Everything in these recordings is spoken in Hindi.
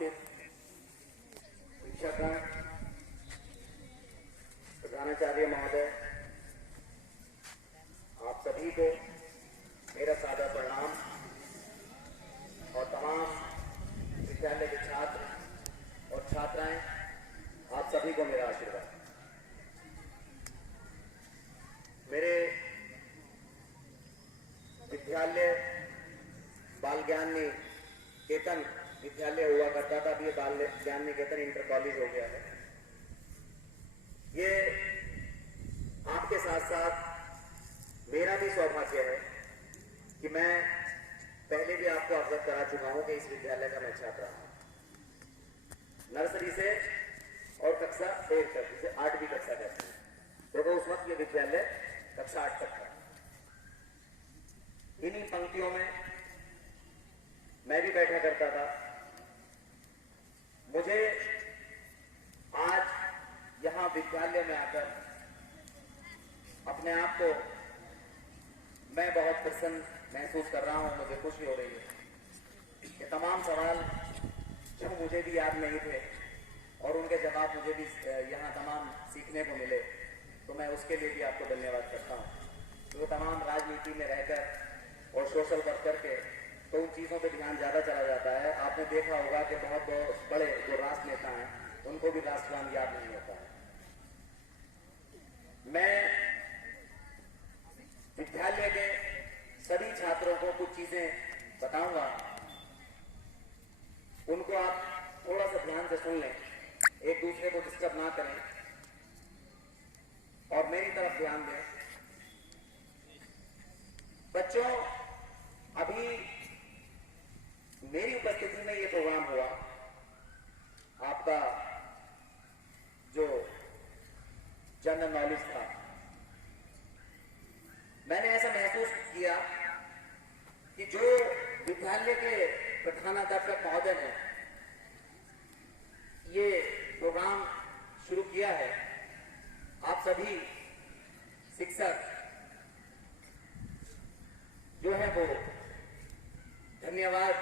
उपस्थित शिक्षकगण, प्रधानाचार्य महोदय, आप सभी को मेरा सादर प्रणाम और तमाम विद्यालय के छात्र और छात्राएं, आप सभी को मेरा आशीर्वाद। मेरे विद्यालय बाल ज्ञान निकेतन विद्यालय हुआ करता था, अभी ये बाल ज्ञान निकेतन इंटर कॉलेज हो गया है। ये आपके साथ साथ मेरा भी सौभाग्य है कि मैं पहले भी आपको अवगत करा चुका हूं कि इस विद्यालय का मैं छात्र हूं, नर्सरी से और कक्षा 1 तक, जिसे 8वीं कक्षा कहते हैं, क्योंकि उस वक्त ये विद्यालय कक्षा 8 तक था। इन्हीं पंक्तियों में मैं भी बैठा करता था। मुझे आज यहां विद्यालय में आकर अपने आप को मैं बहुत प्रसन्न महसूस कर रहा हूं, मुझे खुशी हो रही है। ये तमाम सवाल जो मुझे भी याद नहीं थे और उनके जवाब मुझे भी यहाँ तमाम सीखने को मिले, तो मैं उसके लिए भी आपको धन्यवाद करता हूँ। तो तमाम राजनीति में रहकर और सोशल वर्क करके तो उन चीज़ों पे ध्यान ज़्यादा चला जाता है। आपने देखा होगा कि बहुत बड़े जो राष्ट्र नेता हैं उनको भी राष्ट्रगान याद नहीं होता है। मैं विद्यालय के सभी छात्रों को कुछ चीजें बताऊंगा, उनको आप थोड़ा सा ध्यान से सुन लें, एक दूसरे को डिस्टर्ब ना करें और मेरी तरफ ध्यान दें। बच्चों, अभी मेरी उपस्थिति में ये प्रोग्राम हुआ, आपका जो जनरल नॉलेज था, मैंने ऐसा महसूस किया कि जो विद्यालय के प्रधानाध्यापक महोदय ने ये प्रोग्राम शुरू किया है, आप सभी शिक्षक जो है वो धन्यवाद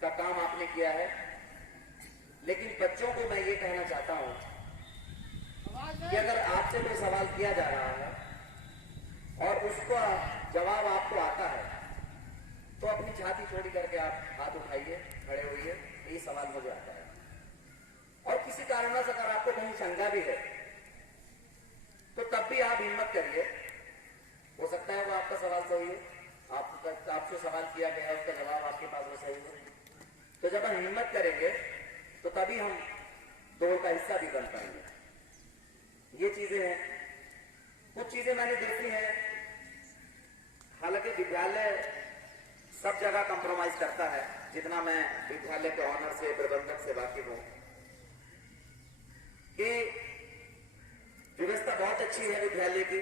का काम आपने किया है। लेकिन बच्चों को मैं ये कहना चाहता हूं कि अगर आपसे कोई सवाल किया जा रहा है और उसका जवाब आपको आता है, तो अपनी छाती छोड़ी करके आप हाथ उठाइए, खड़े होइए, यही सवाल मुझे आता है। और किसी कारणवश अगर आपको कहीं शंका भी है तो तब भी आप हिम्मत करिए, हो सकता है वो आपका सवाल सही है, आपसे सवाल किया गया है, उसका जवाब आपके पास वो सही है। तो जब हम हिम्मत करेंगे तो तभी हम दौड़ का हिस्सा भी बन पाएंगे। ये चीजें हैं, कुछ चीजें मैंने देखी हैं। हालांकि विद्यालय सब जगह कंप्रोमाइज करता है, जितना मैं विद्यालय के ऑनर से, प्रबंधक से वाकिफ हूं, कि व्यवस्था बहुत अच्छी है विद्यालय की।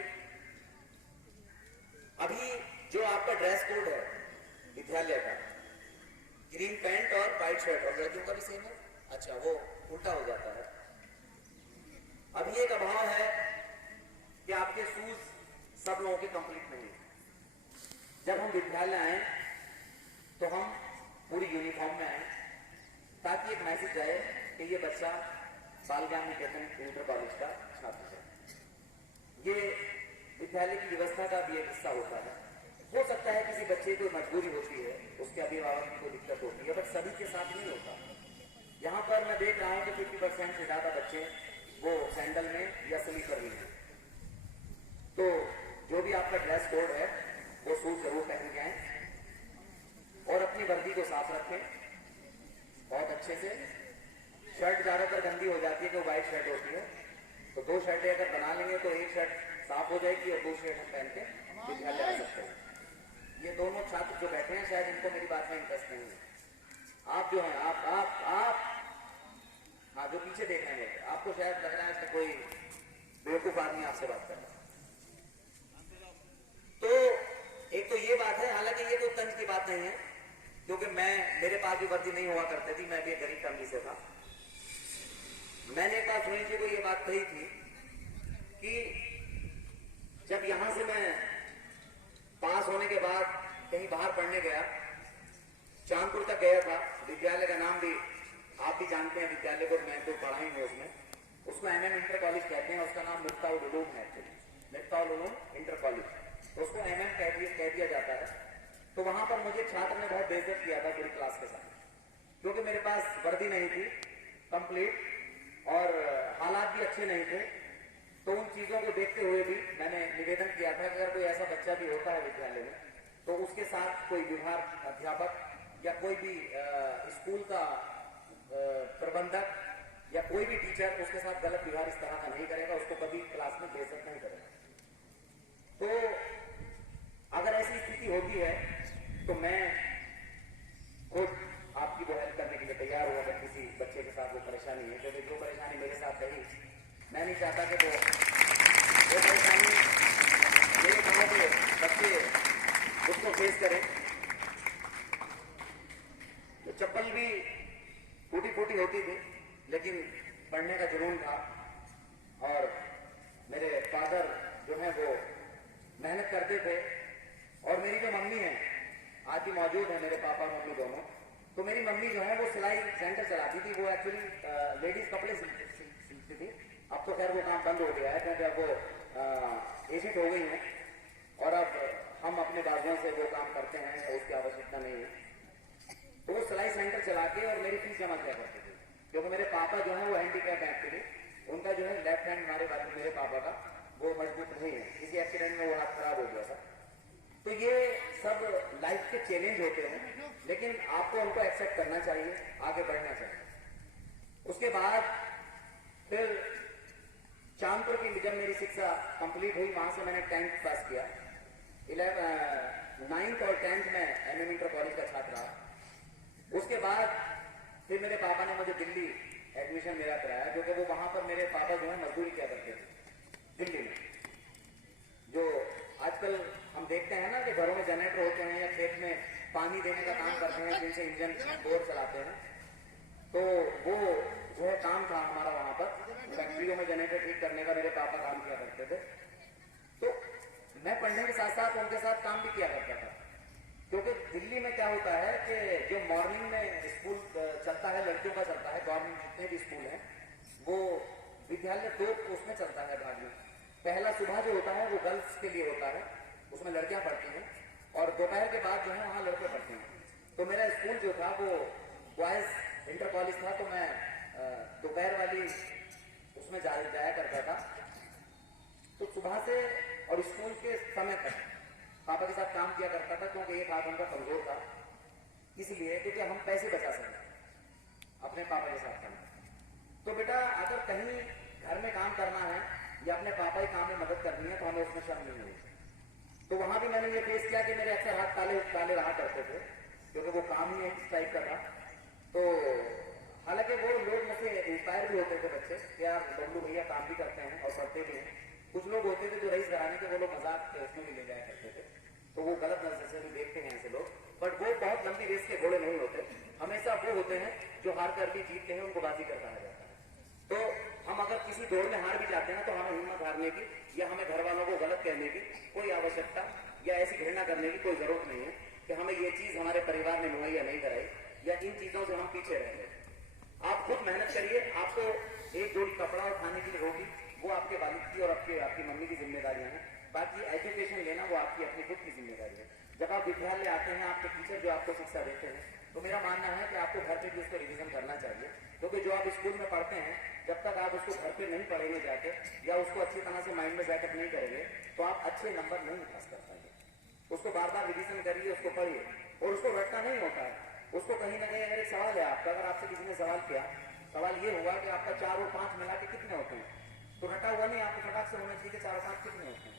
अभी जो आपका ड्रेस कोड है विद्यालय का, ग्रीन पैंट और व्हाइट शर्ट, और लड़कियों का भी सेम है, अच्छा वो उल्टा हो जाता है। अभी एक अभाव है कि आपके शूज सब लोगों के कंप्लीट नहीं है। जब हम विद्यालय आए तो हम पूरी यूनिफॉर्म में आए, ताकि एक मैसेज जाए कि ये बच्चा बाल ज्ञान निकेतन इंटर कॉलेज का छात्र है। ये विद्यालय की व्यवस्था का भी एक हिस्सा होता है। हो सकता है किसी बच्चे को मजबूरी होती है, उसके अभिभावक की कोई दिक्कत होती है, बट सभी के साथ नहीं होता। यहाँ पर मैं देख रहा हूँ कि 50% से ज्यादा बच्चे वो सैंडल में या स्लीपर में हैं। तो जो भी आपका ड्रेस कोड है वो सूट जरूर पहन के आए और अपनी वर्दी को साफ रखें बहुत अच्छे से। शर्ट ज्यादातर गंदी हो जाती है, कि व्हाइट शर्ट होती है, तो 2 शर्टें अगर बना लेंगे तो एक शर्ट साफ हो जाएगी और दूसरी शर्ट पहन के विद्यालय आ सकते हैं। ये दोनों छात्र जो बैठे हैं शायद इनको मेरी बात में इंटरेस्ट नहीं है। आप जो हैं, आप हाँ, जो पीछे देख रहे हैं, आपको शायद लग रहा है कि कोई बेवकूफ आदमी आपसे बात कर रहा है। तो एक तो ये बात है, हालांकि ये कोई तंज की बात नहीं है, क्योंकि मेरे पास भी वर्दी नहीं हुआ करती थी, मैं भी एक गरीब फैमिली से था। मैंने एक बार सुनी थी, को ये बात कही थी कि जब यहां से मैं पास होने के बाद कहीं बाहर पढ़ने गया, चांदपुर तक गया था, विद्यालय का नाम भी आप भी जानते हैं विद्यालय को, मैं तो पढ़ा ही हूँ उसमें, उसको MM इंटर कॉलेज कहते हैं, उसका नाम मिफ्ताहुल उलूम है एक्चुअली, मिफ्ताहुल उलूम इंटर कॉलेज, तो उसको MM कह दिया जाता है। तो वहां पर मुझे छात्र ने बहुत बेइज्जत किया था पूरी क्लास के साथ, क्योंकि मेरे पास वर्दी नहीं थी कंप्लीट और हालात भी अच्छे नहीं थे। तो उन चीजों को देखते हुए भी मैंने निवेदन किया था कि अगर कोई ऐसा बच्चा भी होता है विद्यालय में, तो उसके साथ कोई विभाग अध्यापक या कोई भी स्कूल का प्रबंधक या कोई भी टीचर उसके साथ गलत व्यवहार इस तरह का नहीं करेगा, उसको कभी क्लास में बेइज्जत नहीं करेगा। तो अगर ऐसी स्थिति होती है तो मैं खुद आपकी वो हेल्प करने के लिए तैयार हूं, अगर किसी बच्चे के साथ वो परेशानी है, क्योंकि जो परेशानी मेरे साथ रही, मैं नहीं चाहता कि वो परेशानी मेरे गांव के बच्चे उसको फेस करें। तो चप्पल भी फूटी फूटी होती थी, लेकिन पढ़ने का जुनून था, और मेरे फादर जो है वो मेहनत करते थे, और मेरी जो मम्मी है आज भी मौजूद है, मेरे पापा मम्मी दोनों, तो मेरी मम्मी जो है वो सिलाई सेंटर चलाती थी, वो एक्चुअली लेडीज कपड़े सिलती थी। अब तो खैर वो काम बंद हो गया है क्योंकि अब वो एजेंट हो गई हैं, और अब हम अपने बाजुओं से वो काम करते हैं, तो उसकी आवश्यकता नहीं है। तो वो सिलाई सेंटर चला के और मेरी फीस जमा किया करती थी, क्योंकि मेरे पापा जो है वो हैंडीकैप है एक्चुअली, उनका जो है लेफ्ट हैंड मेरे पापा का वो मजबूत नहीं है, किसी एक्सीडेंट में वो हाथ खराब हो गया था। तो ये सब लाइफ के चैलेंज होते हैं, लेकिन आपको उनको एक्सेप्ट करना चाहिए, आगे बढ़ना चाहिए। उसके बाद फिर चांदपुर की जब मेरी शिक्षा कंप्लीट हुई, वहां से मैंने 10th पास किया, 9th और 10th में MM इंटर कॉलेज का छात्र रहा। उसके बाद फिर मेरे पापा ने मुझे दिल्ली एडमिशन मेरा कराया, क्योंकि वो वहां पर मेरे पापा जो है मजदूरी किया करते थे दिल्ली में। जो आजकल हम देखते हैं ना कि घरों में जनरेटर होते हैं या खेत में पानी देने का काम करते हैं, जिनसे इंजन बोर चलाते हैं, तो वो जो है काम था हमारा वहां पर, फैक्ट्रियों में जनरेटर ठीक करने का मेरे पापा काम किया करते थे। तो मैं पढ़ने के साथ साथ उनके साथ काम भी किया करता था, क्योंकि दिल्ली में क्या होता है कि जो मॉर्निंग में स्कूल चलता है, लड़कियों का चलता है, गवर्नमेंट जितने भी स्कूल हैं वो विद्यालय 2 उसमें चलता है भाग में। पहला सुबह जो होता है वो गर्ल्स के लिए होता है, उसमें लड़कियां पढ़ती हैं, और दोपहर के बाद जो है वहां लड़के पढ़ते हैं। तो मेरा स्कूल जो था वो बॉयज इंटर कॉलेज था, तो मैं दोपहर वाली उसमें जाया करता था। तो सुबह से और स्कूल के समय तक पापा के साथ काम किया करता था, क्योंकि एक हाथ उनका कमजोर था, इसलिए क्योंकि हम पैसे बचा सकें अपने पापा के साथ काम। तो बेटा अगर कहीं घर में काम करना है या अपने पापा के काम में मदद करनी है तो हमें उसमें शर्म नहीं होगी। तो वहां भी मैंने ये फेस किया कि मेरे अक्सर हाथ काले रहा करते थे, क्योंकि वो काम ही इस टाइप का था। तो हालांकि वो लोग मुझसे इंस्पायर भी होते थे बच्चे कि यार बबलू भैया काम भी करते हैं और पढ़ते भी हैं। कुछ लोग होते थे जो रईस घराने के, वो लोग मजाक उसमें भी ले जाया करते थे, तो वो गलत नजर से भी देखते हैं ऐसे लोग, बट वो बहुत लंबी रेस के घोड़े नहीं होते, हमेशा वो होते हैं जो हार कर भी जीतते हैं, उनको बाजीगर कहा जाता है। तो हम अगर किसी दौड़ में हार भी जाते हैं तो हमें हिम्मत हारने की या हमें घर वालों को गलत कहने की कोई आवश्यकता या ऐसी घृणा करने की कोई जरूरत नहीं है कि हमें ये चीज हमारे परिवार ने मुहैया नहीं कराई या इन चीजों से हम पीछे रह गए। आप खुद मेहनत करिए, आपको एक जोड़ी कपड़ा और खाने के लिए होगी, वो आपके वालिद की और आपकी मम्मी की जिम्मेदारियां हैं। बाकी एजुकेशन लेना वो आपकी अपनी खुद की जिम्मेदारी है। जब आप विद्यालय आते हैं, आपके टीचर जो आपको शिक्षा देते हैं, तो मेरा मानना है कि आपको घर पे भी उसको रिवीजन करना चाहिए, क्योंकि जो आप स्कूल में पढ़ते हैं जब तक आप उसको घर पे नहीं पढ़ेंगे जाके या उसको अच्छी तरह से माइंड में बैकअप नहीं करेंगे तो आप अच्छे नंबर नहीं पास कर पाएंगे। उसको बार बार रिवीजन करिए, उसको पढ़िए, और उसको रटना नहीं होता है। उसको कहीं ना कहीं अगर एक सवाल है आपका, अगर आपसे किसी ने सवाल किया, सवाल ये हुआ कि आपका 4 और 5 मिला के कितने होते हैं, तो रटा हुआ नहीं, आपको फटाक से होना चाहिए 4 और 5 कितने होते हैं,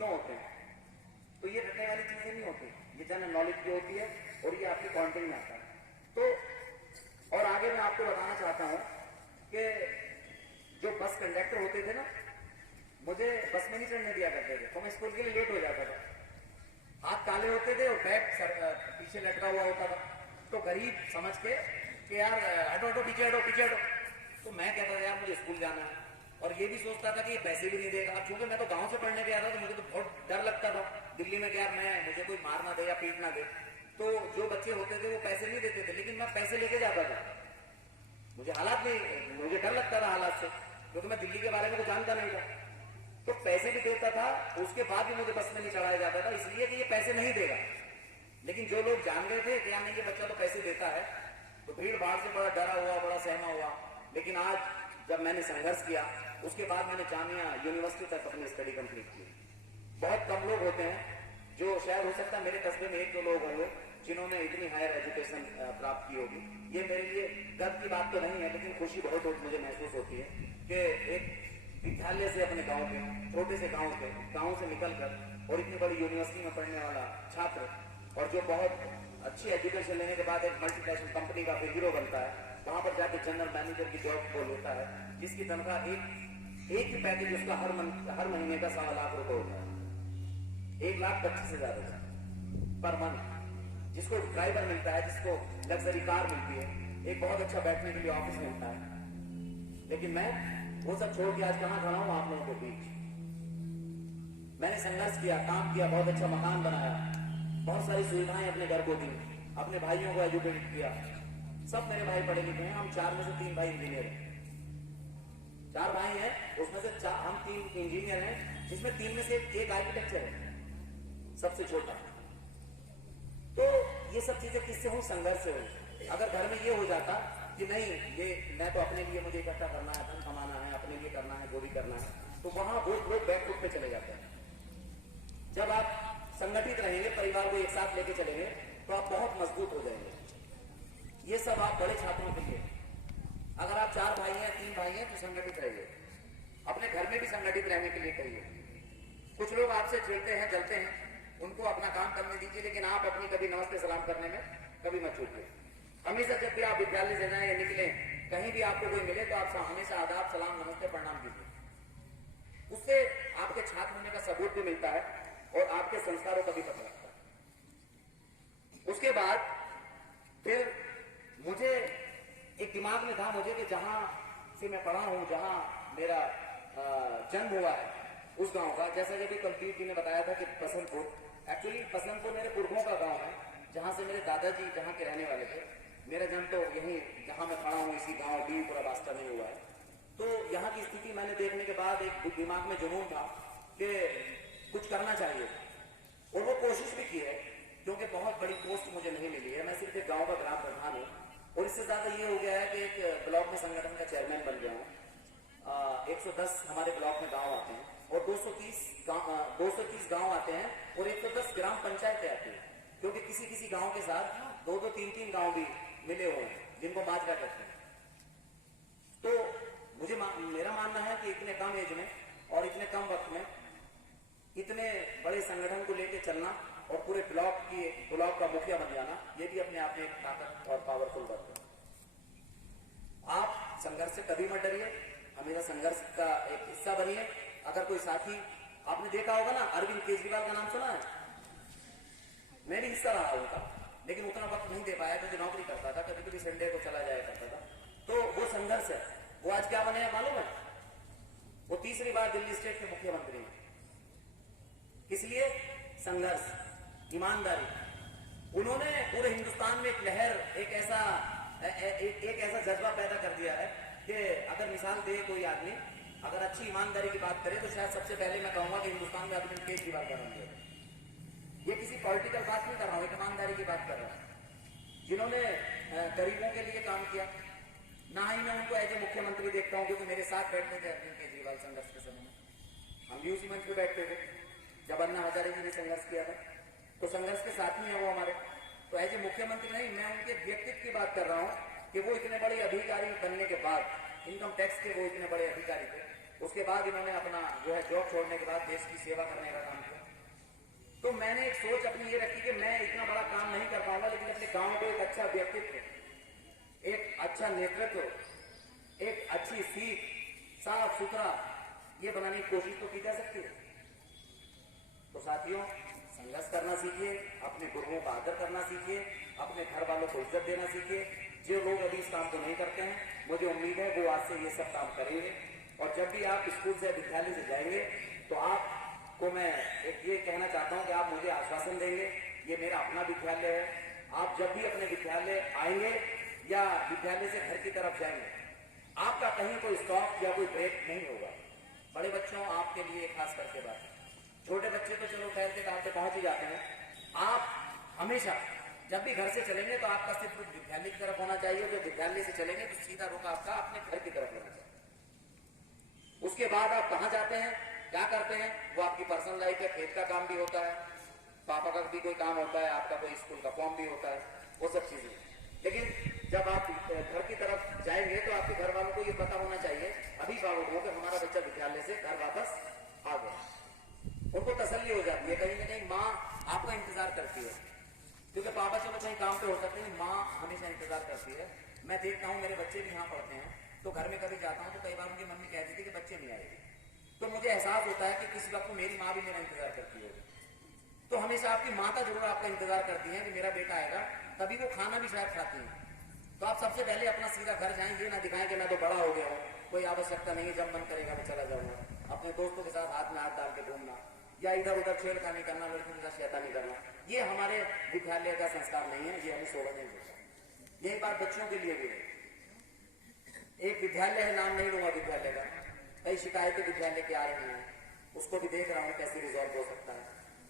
9 होते हैं। तो ये रटने वाली चीजें नहीं होती, ये जनरल नॉलेज की होती है और ये आपकी काउंटिंग में आता है। तो और आगे मैं आपको बताना चाहता हूं कि जो बस कंडक्टर होते थे ना, मुझे बस में नहीं चढ़ने दिया करते थे, तो मैं स्कूल के लिए लेट हो जाता था। हाथ काले होते थे और बैग पीछे लटका हुआ होता था, तो गरीब समझ के कि यार हटो हटो पीछे हटो पीछे हटो, तो मैं कहता था यार मुझे स्कूल जाना है, और ये भी सोचता था कि ये पैसे भी नहीं देगा। अब चूंकि मैं तो गांव से पढ़ने गया था तो मुझे तो बहुत डर लगता था दिल्ली में कि यार मुझे कोई मार ना दे या पीट ना दे। तो जो बच्चे होते थे वो पैसे नहीं देते थे, लेकिन मैं पैसे लेके जाता था मुझे हालात नहीं, मुझे डर लगता था हालात से, क्योंकि मैं दिल्ली के बारे में कुछ जानता नहीं था। तो पैसे भी देता था, उसके बाद भी मुझे बस में नहीं चढ़ाया जाता था, इसलिए कि ये पैसे नहीं देगा। लेकिन जो लोग जान गए थे कि नहीं ये बच्चा तो पैसे देता है, तो भीड़ भाड़ से बड़ा डरा हुआ, बड़ा सहमा हुआ। लेकिन आज जब मैंने संघर्ष किया, उसके बाद मैंने जामिया यूनिवर्सिटी तक अपनी स्टडी कंप्लीट की। बहुत कम लोग होते हैं जो, शायद हो सकता है मेरे कस्बे में एक दो लोग होंगे जिन्होंने इतनी हायर एजुकेशन प्राप्त की होगी। ये मेरे लिए गर्व की बात तो नहीं है, लेकिन खुशी बहुत मुझे महसूस होती है कि एक विद्यालय से, अपने गांव के छोटे से गांव से निकलकर और इतनी बड़ी यूनिवर्सिटी में पढ़ने वाला छात्र, और जो बहुत अच्छी एजुकेशन लेने के बाद एक मल्टीनेशनल कंपनी का फिर हीरो बनता है, वहां पर जाके जनरल मैनेजर की जॉब को लेता है, जिसकी तनख्वाह एक ही पैकेज उसका हर महीने का 1.25 लाख रुपए होता है, 1,25,000 पर मंथ, जिसको ड्राइवर मिलता है, जिसको लग्जरी कार मिलती है, एक बहुत अच्छा बैठने के लिए ऑफिस मिलता है। लेकिन मैं वो सब छोड़ के आज कहां खड़ा हूं आप लोगों के बीच। मैंने संघर्ष किया, काम किया, बहुत अच्छा मकान बनाया, बहुत सारी सुविधाएं अपने घर को दी, अपने भाइयों को एजुकेट किया। सब मेरे भाई पढ़े लिखे हैं, हम 4 में से 3 भाई इंजीनियर हैं। 4 भाई हैं, उसमें से हम 3 इंजीनियर हैं, जिसमें 3 में से एक आर्किटेक्चर है, सबसे छोटा। तो ये सब चीजें किससे हुई? संघर्ष से हुई। अगर घर में ये हो जाता कि नहीं, ये मैं तो अपने लिए, मुझे इकट्ठा करना है, धन कमाना है, अपने लिए करना है, जो भी करना है, तो वहां बहुत लोग बैकफुट पे चले जाते हैं। जब आप संगठित रहेंगे, परिवार को एक साथ लेके चलेंगे, तो आप बहुत मजबूत हो जाएंगे। ये सब आप बड़े छात्रों के लिए, अगर आप 4 भाई हैं, 3 भाई हैं, तो संगठित रहिए। अपने घर में भी संगठित रहने के लिए कहिए। कुछ लोग आपसे चिढ़ते हैं, जलते हैं, उनको अपना काम करने दीजिए, लेकिन आप अपनी कभी नमस्ते सलाम करने में कभी मत चूकिए। हमेशा जब भी आप विद्यालय से जाएं या निकले, कहीं भी आपको कोई मिले, तो आप हमेशा आदाब, सलाम, नमस्ते, प्रणाम कीजिए। उससे आपके छात्र होने का सबूत भी मिलता है और आपके संस्कारों का भी पता लगता है। उसके बाद फिर मुझे एक दिमाग में था मुझे कि जहां से मैं पढ़ा हूं, जहां मेरा जन्म हुआ है, उस गांव का, जैसा कि अभी कलपीर जी ने बताया था कि पसंदपुर, एक्चुअली पसंदपुर मेरे पुरखों का गांव है, जहां से मेरे दादाजी जहां के रहने वाले थे। मेरा जन्म तो यहीं जहां मैं खड़ा हूं, इसी गांव बीपुरा रास्ता में हुआ है। तो यहाँ की स्थिति मैंने देखने के बाद एक दिमाग में जुनून था कि कुछ करना चाहिए, और वो कोशिश भी की है, क्योंकि बहुत बड़ी पोस्ट मुझे नहीं मिली है। मैं सिर्फ एक गांव का ग्राम प्रधान हूँ, और इससे ज्यादा ये हो गया है कि एक ब्लॉक में संगठन का चेयरमैन बन गया हूँ। 110 हमारे ब्लॉक में गांव आते हैं, और 230 गांव आते हैं, और 110 ग्राम पंचायतें आती है, क्योंकि किसी किसी गांव के साथ 2-2, 3-3 गांव भी मिले हुए हैं, जिनको माजरा कहते हैं। तो मेरा मानना है कि इतने कम एज में और इतने कम वक्त में इतने बड़े संगठन को लेकर चलना और पूरे ब्लॉक का मुखिया बन जाना, ये भी अपने आप में एक ताकत और पावरफुल बात है। आप संघर्ष से कभी मत डरिए, हमेशा संघर्ष का एक हिस्सा बनिए। अगर कोई साथी, आपने देखा होगा ना, अरविंद केजरीवाल का नाम सुना है? मैं भी हिस्सा रहा उनका, लेकिन उतना वक्त नहीं दे पाया क्योंकि नौकरी करता था, कभी कभी संडे को चला जाया करता था। तो वो संघर्ष है। वो आज क्या बने हैं मालूम है? वो तीसरी बार दिल्ली स्टेट के मुख्यमंत्री हैं। इसलिए संघर्ष, ईमानदारी, उन्होंने पूरे हिंदुस्तान में एक लहर, एक ऐसा जज्बा पैदा कर दिया है कि अगर मिसाल दे कोई आदमी, अगर अच्छी ईमानदारी की बात करे, तो शायद सबसे पहले मैं कहूंगा कि हिंदुस्तान में अरविंद केजरीवाल का नाम है। ये किसी पॉलिटिकल बात नहीं कर रहा हूं, एक ईमानदारी की बात कर रहा हूं, जिन्होंने गरीबों के लिए काम किया। ना ही मैं उनको एज ए मुख्यमंत्री देखता हूं, क्योंकि मेरे साथ बैठते थे अरविंद केजरीवाल संघर्ष के समय में, हम भी उसी मंच पे बैठते थे जब अन्ना हजारे जी ने संघर्ष किया था। तो संघर्ष के साथी हैं वो हमारे। तो एज ए मुख्यमंत्री नहीं, मैं उनके व्यक्तित्व की बात कर रहा हूं कि वो इतने बड़े अधिकारी बनने के बाद, इनकम टैक्स के वो इतने बड़े अधिकारी थे, उसके बाद इन्होंने अपना जो है जॉब छोड़ने के बाद देश की सेवा करने का काम किया। तो मैंने एक सोच अपनी ये रखी कि मैं इतना बड़ा काम नहीं कर पाऊंगा, लेकिन अपने गांव को एक अच्छा व्यक्तित्व, एक अच्छा नेतृत्व, एक अच्छी सीख, साफ सुथरा, ये बनाने की कोशिश तो की जा सकती है। तो साथियों, संघर्ष करना सीखिए, अपने गुरुओं का आदर करना सीखिए, अपने घर वालों को इज्जत देना सीखिए। जो लोग अभी इस काम को नहीं करते हैं, मुझे उम्मीद है वो आज से ये सब काम करेंगे। और जब भी आप स्कूल से, विद्यालय से जाएंगे, तो आपको मैं एक ये कहना चाहता हूं कि आप मुझे आश्वासन देंगे, ये मेरा अपना विद्यालय है। आप जब भी अपने विद्यालय आएंगे, या विद्यालय से घर की तरफ जाएंगे, आपका कहीं कोई स्टॉप या कोई ब्रेक नहीं होगा। बड़े बच्चों, आपके लिए खास करके बात है, छोटे बच्चे तो चलो खैर के काम से पहुंच ही जाते हैं। आप हमेशा जब भी घर से चलेंगे तो आपका सिर्फ विद्यालय की तरफ होना चाहिए। जो विद्यालय से चलेंगे तो सीधा रुख आपका अपने घर की तरफ होना चाहिए। उसके बाद आप कहाँ जाते हैं, क्या करते हैं, वो आपकी पर्सनल लाइफ है। खेत का काम भी होता है, पापा का भी कोई काम होता है, आपका कोई स्कूल का फॉर्म भी होता है, वो सब चीजें। लेकिन जब आप घर की तरफ जाएंगे तो आपके घर वालों को ये पता होना चाहिए अभिभावक हो कि हमारा बच्चा विद्यालय से घर वापस आ गया। उनको तसल्ली हो जाती है, कहीं ना कहीं माँ आपका इंतजार करती है, क्योंकि पापा चलो कहीं काम पे हो सकते हैं, माँ हमेशा इंतजार करती है। मैं देखता हूँ मेरे बच्चे भी यहाँ पढ़ते हैं, तो घर में कभी जाता हूँ तो कई बार उनकी मम्मी कहती थी कि बच्चे नहीं आएगी, तो मुझे एहसास होता है कि किसी वक्त मेरी माँ भी मेरा इंतजार करती होगी। तो हमेशा आपकी माता जरूर आपका इंतजार करती है कि मेरा बेटा आएगा, तभी वो खाना भी शायद खाती है। तो आप सबसे पहले अपना सीधा घर जाएं, ये ना दिखाएं कि मैं तो बड़ा हो गया हूँ, कोई आवश्यकता नहीं है, जब मन करेगा मैं चला जाऊंगा। अपने दोस्तों के साथ हाथ में हाथ डाल के घूमना या इधर उधर छेड़खानी करना, लड़कियों के साथ शैतानी करना, ये हमारे विद्यालय का संस्कार नहीं है, ये हमें शोभा नहीं देता। यही बात बच्चों के लिए भी है। एक विद्यालय है, नाम नहीं लूंगा विद्यालय का, कई शिकायतें विद्यालय की आ रही हैं, उसको भी देख रहा हूँ कैसे रिजॉल्व हो सकता है,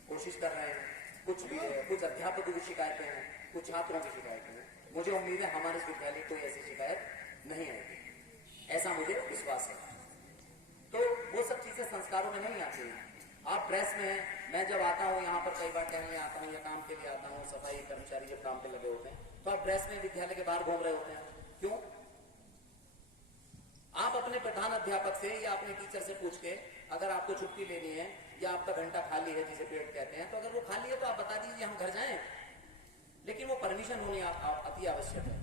कोशिश कर रहे हैं। कुछ अध्यापकों की शिकायतें हैं, कुछ छात्रों की शिकायतें हैं। मुझे उम्मीद है हमारे विद्यालय कोई ऐसी शिकायत नहीं आएगी, ऐसा मुझे विश्वास है। तो वो सब चीजें संस्कारों में नहीं आती हैं। आप प्रेस में हैं, मैं जब आता हूँ यहाँ पर कई बार टहलने आता हूँ या काम के लिए आता हूँ, सफाई कर्मचारी जब काम पे लगे होते हैं, तो आप ड्रेस में विद्यालय के बाहर घूम रहे होते हैं, क्यों? आप अपने प्रधान अध्यापक से या अपने टीचर से पूछ के, अगर आपको छुट्टी लेनी है या आपका घंटा खाली है जिसे पीरियड कहते हैं, तो अगर वो खाली है तो आप बता दीजिए हम घर जाएं। लेकिन वो परमिशन होनी अति आवश्यक है,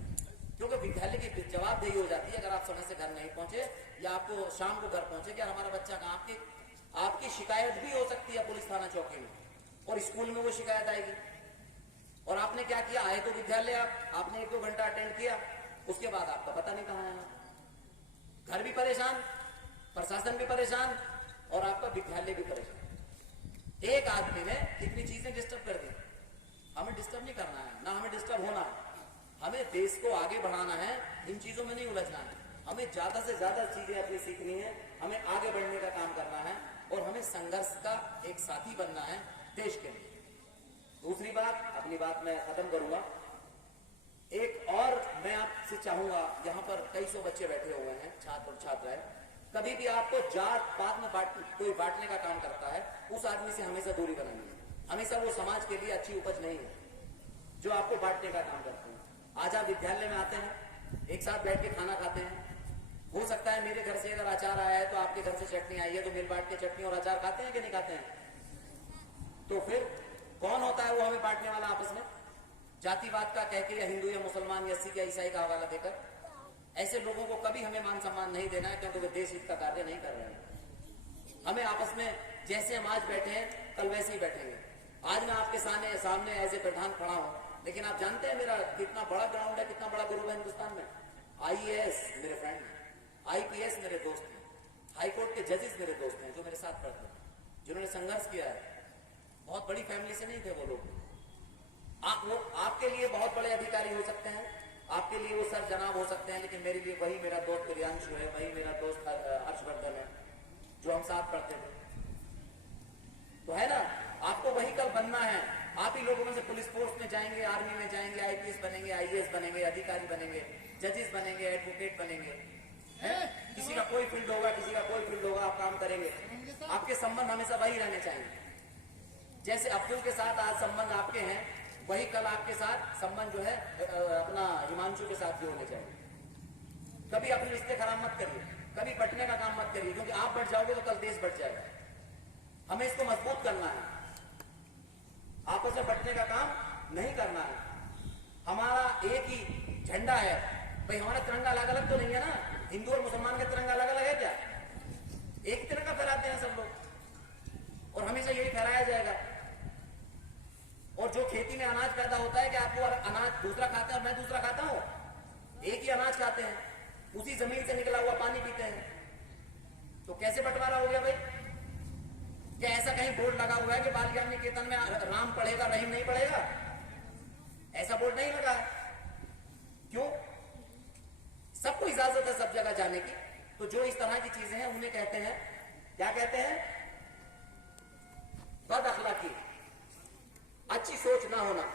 क्योंकि विद्यालय की जवाबदेही हो जाती है अगर आप समय से घर नहीं पहुंचे या आपको शाम को घर पहुंचे कि हमारा बच्चा कहाँ। आपकी शिकायत भी हो सकती है पुलिस थाना चौकी में, और स्कूल में वो शिकायत आएगी। और आपने क्या किया, आए तो विद्यालय आपने 1-2 घंटा अटेंड किया, उसके बाद आपका पता नहीं कहाँ है। घर भी परेशान, प्रशासन भी परेशान, और आपका विद्यालय भी परेशान। एक आदमी ने इतनी चीजें डिस्टर्ब कर दी। हमें डिस्टर्ब नहीं करना है, ना हमें डिस्टर्ब होना है। हमें देश को आगे बढ़ाना है, इन चीजों में नहीं उलझना है। हमें ज्यादा से ज्यादा चीजें अपनी सीखनी है, हमें आगे बढ़ने का काम करना है, और हमें संघर्ष का एक साथी बनना है देश के लिए। दूसरी बात, अपनी बात मैं खत्म करूंगा। एक और मैं आपसे चाहूंगा, यहाँ पर कई सौ बच्चे बैठे हुए हैं, छात्र और छात्राएं, कभी भी आपको जात पात में कोई बांटने का काम करता है, उस आदमी से हमेशा दूरी बनानी है। हमेशा वो समाज के लिए अच्छी उपज नहीं है जो आपको बांटने का काम करते हैं। आज आप विद्यालय में आते हैं, एक साथ बैठ के खाना खाते हैं, हो सकता है मेरे घर से अगर अचार आया है तो आपके घर से चटनी आई है, तो मिल बांट के चटनी और अचार खाते हैं कि नहीं खाते हैं? तो फिर कौन होता है वो हमें बांटने वाला आपस में? जातिवाद का कह के, या हिंदू या मुसलमान या सिख या ईसाई का हवाला देकर। ऐसे लोगों को कभी हमें मान सम्मान नहीं देना है, क्योंकि वे देश हित का कार्य नहीं कर रहे हैं। हमें आपस में जैसे हम आज बैठे हैं कल वैसे ही बैठेंगे। आज मैं आपके सामने एज ए प्रधान खड़ा हूं, लेकिन आप जानते हैं मेरा कितना बड़ा ग्राउंड है, कितना बड़ा ग्रुप है हिंदुस्तान में। IAS मेरे फ्रेंड हैं, IPS मेरे दोस्त हैं, हाईकोर्ट के जजेस मेरे दोस्त हैं जो मेरे साथ पढ़ते हैं, जिन्होंने संघर्ष किया है। बहुत बड़ी फैमिली से नहीं थे वो लोग। वो आपके लिए बहुत बड़े अधिकारी हो सकते हैं, आपके लिए वो सर जनाब हो सकते हैं, लेकिन मेरे लिए वही मेरा दोस्त प्रियांशु है, वही मेरा दोस्त हर्षवर्धन है, जो हम साथ पढ़ते थे। तो है ना, आपको वही कल बनना है। आप ही लोगों में से पुलिस फोर्स में जाएंगे, आर्मी में जाएंगे, IPS बनेंगे, IAS बनेंगे, अधिकारी बनेंगे, जजेस बनेंगे, एडवोकेट बनेंगे। किसी का कोई फील्ड होगा, किसी का कोई फील्ड होगा, आप काम करेंगे। आपके संबंध हमेशा वही रहने चाहिए। जैसे अब्दुल के साथ आज संबंध आपके हैं, वही कल आपके साथ संबंध जो है अपना हिमांशु के साथ भी होने चाहिए। कभी अपने रिश्ते खराब मत करिए, कभी बंटने का काम मत करिए, क्योंकि आप बट जाओगे तो कल देश बट जाएगा। हमें इसको मजबूत करना है, आपस में बंटने का काम नहीं करना है। हमारा एक ही झंडा है भाई, हमारा तिरंगा अलग अलग तो नहीं है ना। हिंदू और मुसलमान का तिरंगा अलग अलग है क्या? एक ही तिरंगा फहराते हैं सब लोग, और हमेशा यही फहराया जाएगा। और जो खेती में अनाज पैदा होता है, कि आपको अनाज दूसरा खाता है और मैं दूसरा खाता हूं? एक ही अनाज खाते हैं, उसी जमीन से निकला हुआ पानी पीते हैं। तो कैसे बंटवारा हो गया भाई? क्या ऐसा कहीं बोर्ड लगा हुआ है कि बाल ज्ञान निकेतन में राम पढ़ेगा रहीम नहीं पढ़ेगा? ऐसा बोर्ड नहीं लगा है। क्यों? इजाजत है सब जगह जाने की। तो जो इस तरह की चीजें हैं उन्हें कहते हैं, क्या कहते हैं? बद अखलाकी, अच्छी सोच ना होना।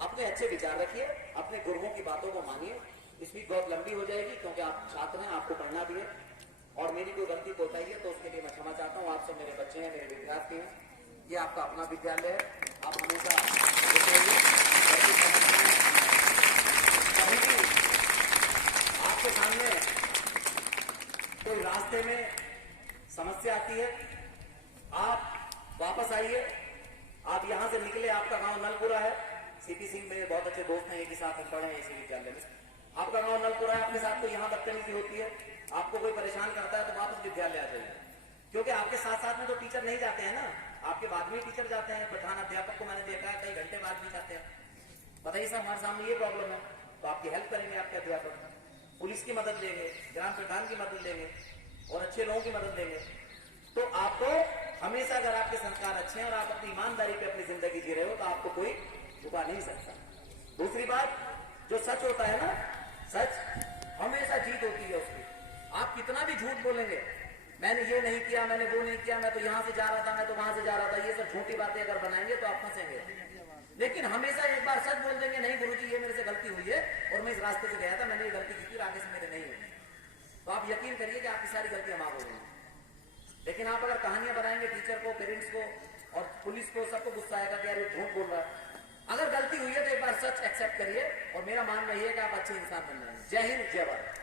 अपने अच्छे विचार रखिए, अपने गुरुओं की बातों को मानिए। स्पीच बहुत लंबी हो जाएगी क्योंकि आप छात्र हैं, आपको पढ़ना भी है, और मेरी कोई गलती कोताही है तो उसके लिए मैं क्षमा चाहता हूं। आप सब मेरे बच्चे हैं, मेरे विद्यार्थी हैं, ये आपका अपना विद्यालय है। आप हमेशा कभी भी आपके सामने कोई रास्ते में समस्या आती है, आप वापस आइए। आप यहां से निकले, आपका गांव नलपुरा है, सीपी सिंह मेरे बहुत अच्छे दोस्त हैं, एक ही साथ हम पढ़े हैं इसी विद्यालय में। आपका गांव नलपुरा है, आपके साथ तो यहाँ बदतमीजी होती है, आपको कोई परेशान करता है तो वापस विद्यालय आ जाइए। क्योंकि आपके साथ साथ में तो टीचर नहीं जाते हैं ना, आपके बाद में टीचर जाते हैं। प्रधान अध्यापक को मैंने देखा है कई घंटे बाद भी जाते हैं। बताइए सर, हमारे सामने ये प्रॉब्लम है, तो आपकी हेल्प करेंगे आपके अध्यापक, पुलिस की मदद लेंगे, ग्राम प्रधान की मदद लेंगे और अच्छे लोगों की मदद लेंगे। तो आपको हमेशा, अगर आपके संस्कार अच्छे हैं और आप अपनी ईमानदारी पे अपनी जिंदगी जी रहे हो, तो आपको कोई छुपा नहीं सकता। दूसरी बात, जो सच होता है ना, सच हमेशा जीत होती है उसकी। आप कितना भी झूठ बोलेंगे, मैंने ये नहीं किया, मैंने वो नहीं किया, मैं तो यहां से जा रहा था, मैं तो वहां से जा रहा था, ये सब झूठी बातें अगर बनाएंगे तो आप फंसेंगे। लेकिन हमेशा एक बार सच बोल देंगे, नहीं गुरुजी ये मेरे से गलती हुई है और मैं इस रास्ते से गया था, मैंने ये गलती की थी और आगे से मेरे नहीं हुई, तो आप यकीन करिए कि आपकी सारी गलतियां माफ हो गई। लेकिन आप अगर कहानियां बनाएंगे टीचर को, पेरेंट्स को और पुलिस को, सबको गुस्सा आएगा कि यार ये झूठ बोल रहा है। अगर गलती हुई है तो एक बार सच एक्सेप्ट करिए, और मेरा मानना यह है कि आप अच्छे इंसान बन जाएंगे। जय हिंद, जय भारत।